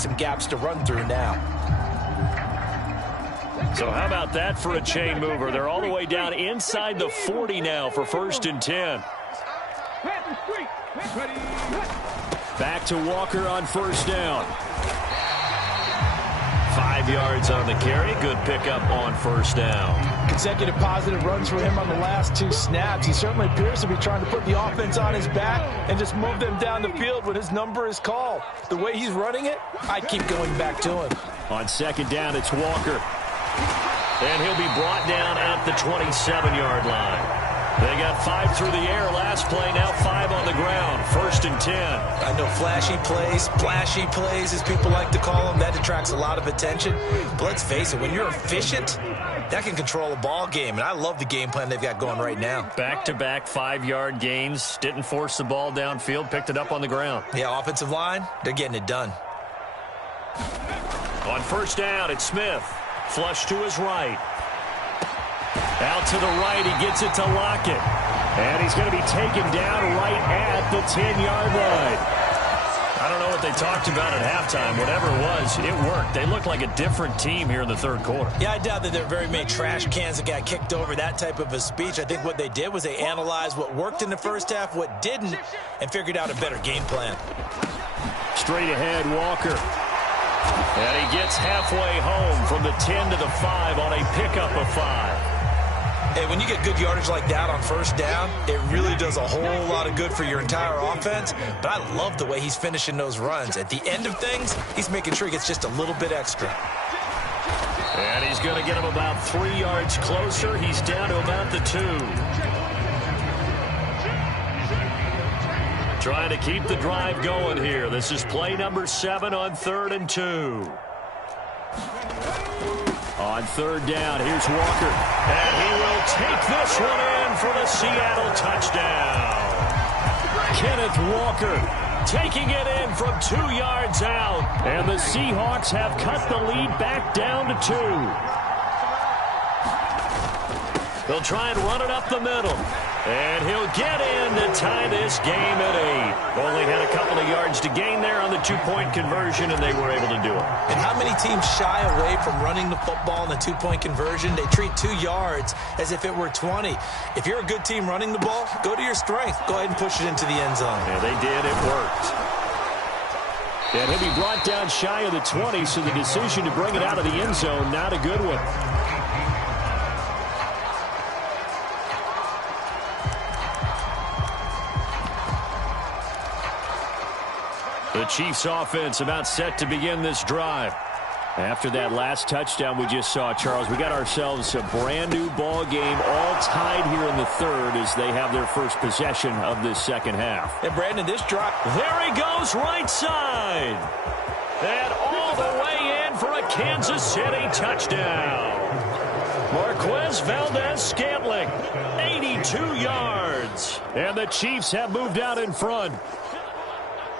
some gaps to run through now. So how about that for a chain mover? They're all the way down inside the 40 now for 1st and 10. Back to Walker on 1st down. 5 yards on the carry. Good pickup on 1st down. Consecutive positive runs for him on the last 2 snaps. He certainly appears to be trying to put the offense on his back and just move them down the field when his number is called. The way he's running it, I keep going back to him. On 2nd down, it's Walker. And he'll be brought down at the 27-yard line. They got 5 through the air last play, now 5 on the ground. 1st and 10. I know flashy plays, as people like to call them, that attracts a lot of attention. But let's face it, when you're efficient, that can control a ball game. And I love the game plan they've got going right now. Back-to-back 5-yard gains. Didn't force the ball downfield, picked it up on the ground. Yeah, offensive line, they're getting it done. On 1st down, it's Smith. Flush to his right. Out to the right, he gets it to Lockett. And he's going to be taken down right at the 10-yard line. I don't know what they talked about at halftime. Whatever it was, it worked. They look like a different team here in the 3rd quarter. Yeah, I doubt that there are very many trash cans that got kicked over, that type of a speech. I think what they did was they analyzed what worked in the first half, what didn't, and figured out a better game plan. Straight ahead, Walker. And he gets halfway home from the 10 to the 5 on a pickup of 5. Hey, when you get good yardage like that on 1st down, it really does a whole lot of good for your entire offense. But I love the way he's finishing those runs. At the end of things, he's making sure he gets just a little bit extra. And he's going to get him about 3 yards closer. He's down to about the 2. Trying to keep the drive going here. This is play number 7 on 3rd and 2. On 3rd down, here's Walker. And he will take this one in for the Seattle touchdown. Kenneth Walker taking it in from 2 yards out. And the Seahawks have cut the lead back down to 2. They'll try and run it up the middle. And he'll get in to tie this game at 8. Only had a couple of yards to gain there on the 2-point conversion, and they were able to do it. And how many teams shy away from running the football in the 2-point conversion? They treat 2 yards as if it were 20. If you're a good team running the ball, go to your strength. Go ahead and push it into the end zone. Yeah, they did. It worked. And he'll be brought down shy of the 20, so the decision to bring it out of the end zone, not a good one. The Chiefs offense about set to begin this drive. After that last touchdown we just saw, Charles, we got ourselves a brand new ball game, all tied here in the 3rd as they have their first possession of this 2nd half. And Brandon, this drive. There he goes, right side. And all the way in for a Kansas City touchdown. Marquez Valdez-Scantling, 82 yards. And the Chiefs have moved out in front.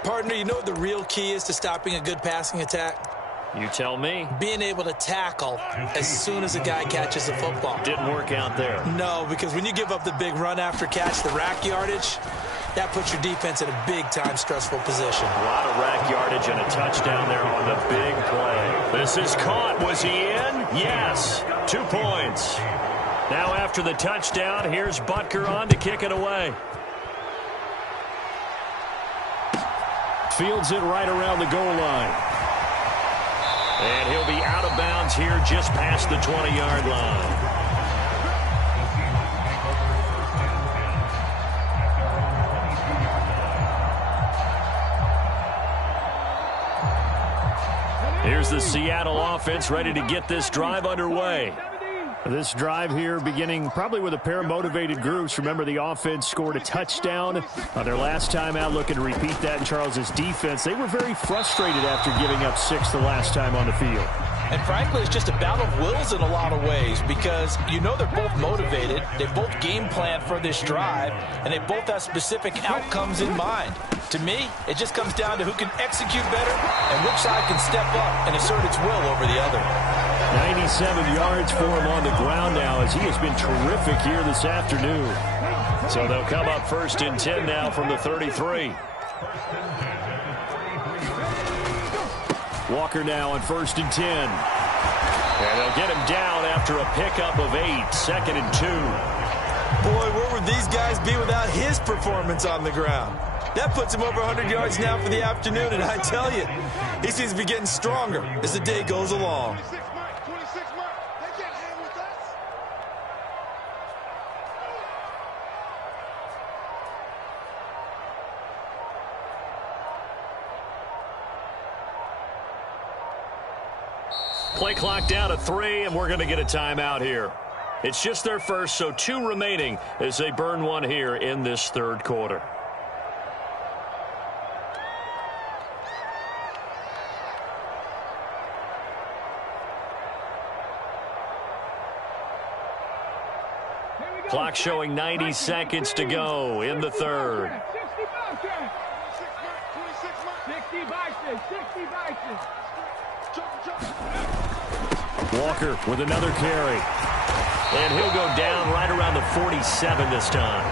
Partner, you know what the real key is to stopping a good passing attack? You tell me. Being able to tackle as soon as a guy catches the football. Didn't work out there. No, because when you give up the big run after catch, the rack yardage, that puts your defense in a big-time stressful position. A lot of rack yardage and a touchdown there on the big play. This is caught. Was he in? Yes. 2 points. Now after the touchdown, here's Butker on to kick it away. Fields it right around the goal line. And he'll be out of bounds here just past the 20-yard line. Here's the Seattle offense ready to get this drive underway. This drive here beginning probably with a pair of motivated groups. Remember, the offense scored a touchdown their last time out, looking to repeat that in Charles's defense. They were very frustrated after giving up 6 the last time on the field. And frankly, it's just a battle of wills in a lot of ways because you know they're both motivated, they both game planned for this drive, and they both have specific outcomes in mind. To me, it just comes down to who can execute better and which side can step up and assert its will over the other. 97 yards for him on the ground now as he has been terrific here this afternoon. So they'll come up 1st and 10 now from the 33. Walker now on 1st and 10. And they'll get him down after a pickup of 8, 2nd and 2. Boy, where would these guys be without his performance on the ground? That puts him over 100 yards now for the afternoon, and I tell you, he seems to be getting stronger as the day goes along. Play clock down to 3, and we're going to get a timeout here. It's just their first, so 2 remaining as they burn one here in this 3rd quarter. Clock showing 90 seconds to go in the 3rd. Walker with another carry. And he'll go down right around the 47 this time.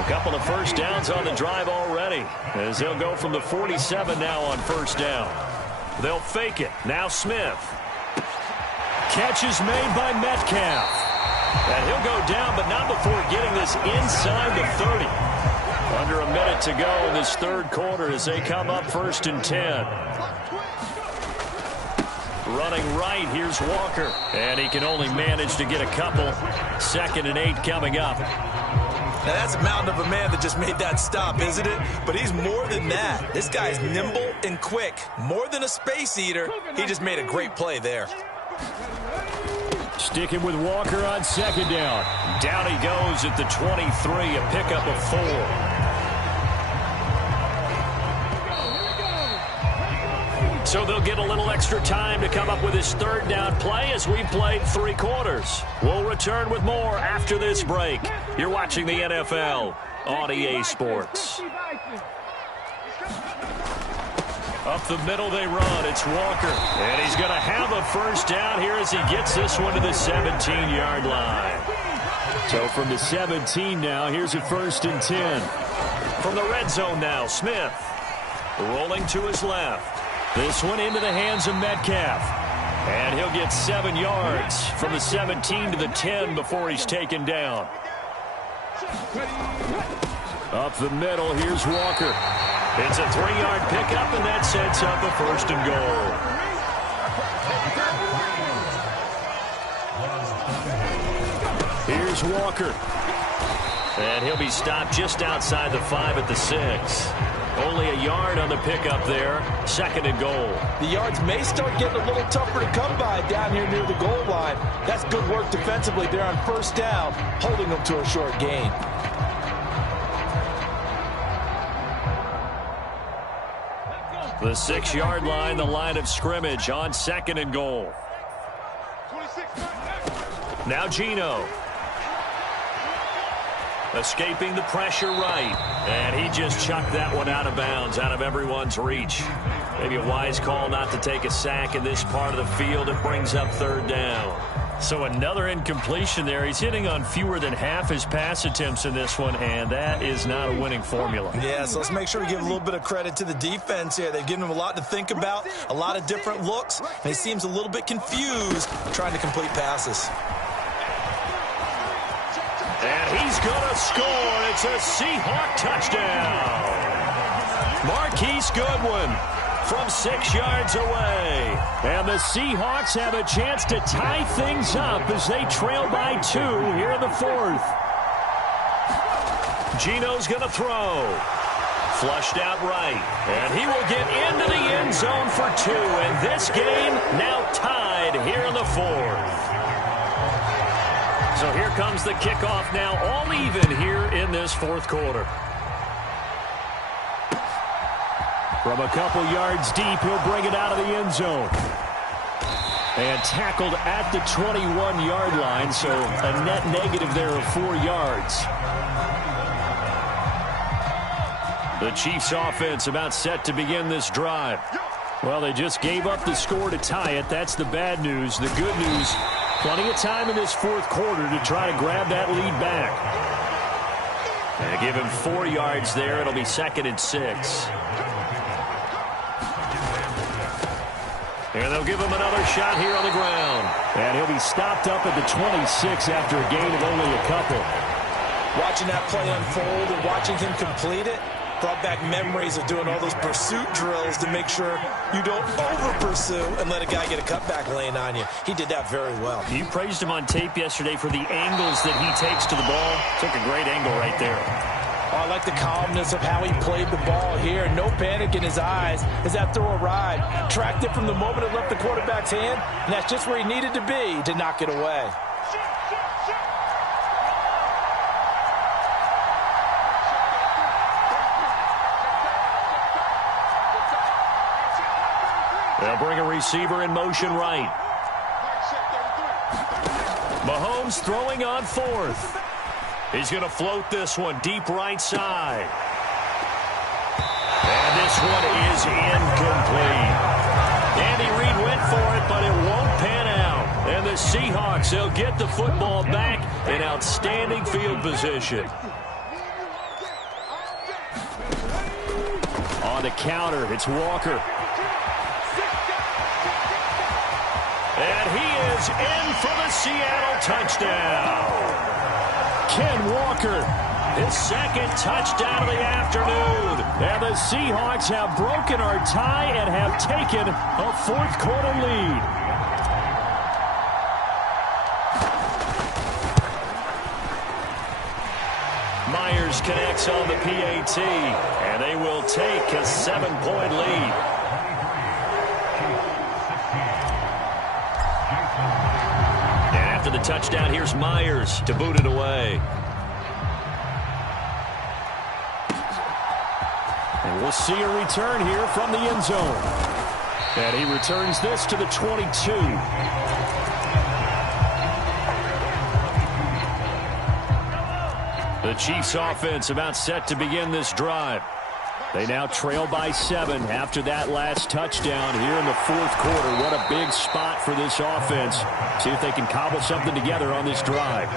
A couple of first downs on the drive already, as they'll go from the 47 now on 1st down. They'll fake it. Now Smith. Catch is made by Metcalf. And he'll go down, but not before getting this inside the 30. Under a minute to go in this 3rd quarter as they come up 1st and 10. Running right, here's Walker. And he can only manage to get a couple. 2nd and 8 coming up. Now that's a mountain of a man that just made that stop, isn't it? But he's more than that. This guy's nimble and quick. More than a space eater. He just made a great play there. Sticking with Walker on 2nd down. Down he goes at the 23, a pickup of 4. So they'll get a little extra time to come up with his 3rd down play as we played 3 quarters. We'll return with more after this break. You're watching the NFL on EA Sports. Up the middle they run. It's Walker. And he's going to have a 1st down here as he gets this one to the 17-yard line. So from the 17 now, here's a 1st and 10. From the red zone now, Smith. Rolling to his left. This one into the hands of Metcalf. And he'll get 7 yards from the 17 to the 10 before he's taken down. Up the middle, here's Walker. It's a 3-yard pickup, and that sets up a 1st and goal. Here's Walker. And he'll be stopped just outside the 5 at the 6. Only a yard on the pickup there. 2nd and goal. The yards may start getting a little tougher to come by down here near the goal line. That's good work defensively there on 1st down, holding them to a short gain. The 6-yard line, the line of scrimmage on 2nd and goal. Now Geno. Escaping the pressure right. And he just chucked that one out of bounds, out of everyone's reach. Maybe a wise call not to take a sack in this part of the field. It brings up 3rd down. So another incompletion there. He's hitting on fewer than half his pass attempts in this one, and that is not a winning formula. Yeah, so let's make sure we give a little bit of credit to the defense here. They've given him a lot to think about, a lot of different looks, and he seems a little bit confused trying to complete passes. And he's going to score. It's a Seahawk touchdown. Marquise Goodwin from 6 yards away. And the Seahawks have a chance to tie things up as they trail by 2 here in the 4th. Geno's going to throw. Flushed out right. And he will get into the end zone for 2. And this game now tied here in the 4th. So here comes the kickoff now, all even here in this 4th quarter. From a couple yards deep, he'll bring it out of the end zone. And tackled at the 21-yard line, so a net negative there of 4 yards. The Chiefs offense about set to begin this drive. Well, they just gave up the score to tie it. That's the bad news. The good news, plenty of time in this 4th quarter to try to grab that lead back. And give him 4 yards there. It'll be 2nd and 6. And they'll give him another shot here on the ground. And he'll be stopped up at the 26 after a gain of only a couple. Watching that play unfold and watching him complete it brought back memories of doing all those pursuit drills to make sure you don't over-pursue and let a guy get a cutback lane on you. He did that very well. You praised him on tape yesterday for the angles that he takes to the ball. Took a great angle right there. Oh, I like the calmness of how he played the ball here. No panic in his eyes as that throw arrived. Tracked it from the moment it left the quarterback's hand, and that's just where he needed to be to knock it away. They'll bring a receiver in motion right. Mahomes throwing on fourth. He's going to float this one deep right side. And this one is incomplete. Andy Reid went for it, but it won't pan out. And the Seahawks, they'll get the football back in outstanding field position. On the counter, it's Walker. And he is in for the Seattle touchdown. Ken Walker, his second touchdown of the afternoon. And the Seahawks have broken our tie and have taken a fourth-quarter lead. Myers connects on the PAT, and they will take a 7-point lead. After the touchdown, here's Myers to boot it away. And we'll see a return here from the end zone. And he returns this to the 22. The Chiefs offense about set to begin this drive. They now trail by 7 after that last touchdown here in the fourth quarter. What a big spot for this offense. See if they can cobble something together on this drive.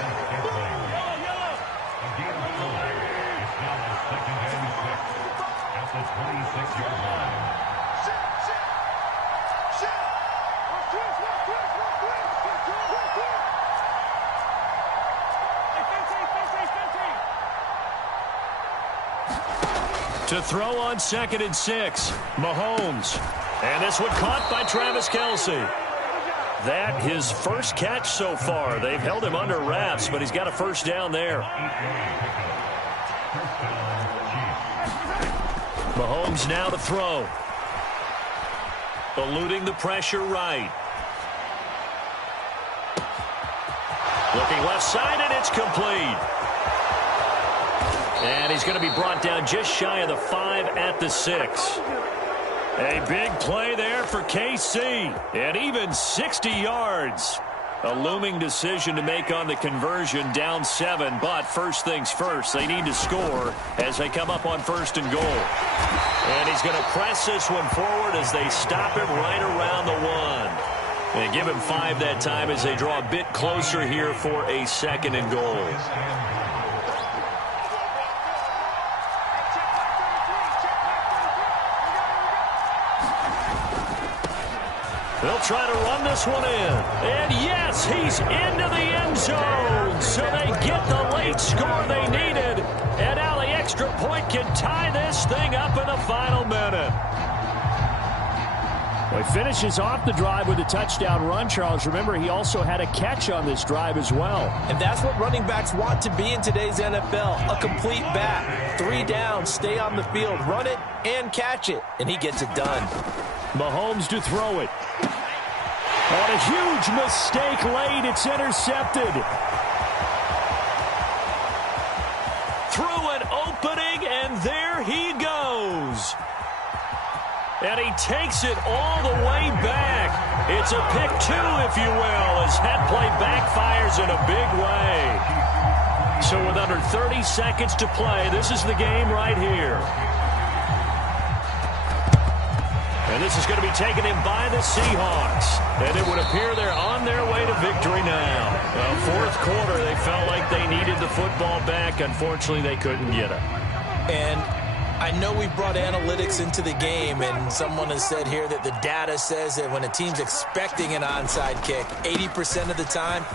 To throw on 2nd and 6, Mahomes. And this one caught by Travis Kelce. That his first catch so far. They've held him under wraps, but he's got a first down there. Mahomes now to throw. Eluding the pressure right. Looking left side, and it's complete. And he's going to be brought down just shy of the 5 at the 6. A big play there for KC. And even 60 yards. A looming decision to make on the conversion, down 7. But first things first, they need to score as they come up on 1st and goal. And he's going to press this one forward as they stop him right around the 1. And give him 5 that time as they draw a bit closer here for a 2nd and goal. They'll try to run this one in. And yes, he's into the end zone. So they get the late score they needed. And now the extra point can tie this thing up in the final minute. Well, he finishes off the drive with a touchdown run, Charles. Remember, he also had a catch on this drive as well. And that's what running backs want to be in today's NFL. A complete back. 3 down, stay on the field, run it, and catch it. And he gets it done. Mahomes to throw it. On a huge mistake late, it's intercepted. Through an opening, and there he goes. And he takes it all the way back. It's a pick 2, if you will, as that play backfires in a big way. So with under 30 seconds to play, this is the game right here. And this is going to be taken in by the Seahawks. And it would appear they're on their way to victory now. Well, fourth quarter, they felt like they needed the football back. Unfortunately, they couldn't get it. And I know we brought analytics into the game, and someone has said here that the data says that when a team's expecting an onside kick, 80% of the time,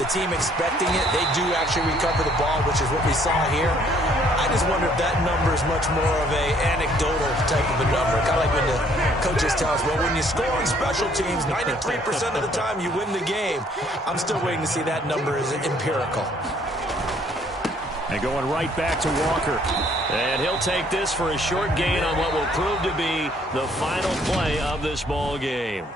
the team expecting it, they do actually recover the ball, which is what we saw here. I just wonder if that number is much more of a anecdotal type of a number. Kind of like when the coaches tell us, well, when you score on special teams, 93% of the time you win the game. I'm still waiting to see that number is empirical. And going right back to Walker. And he'll take this for a short gain on what will prove to be the final play of this ball game.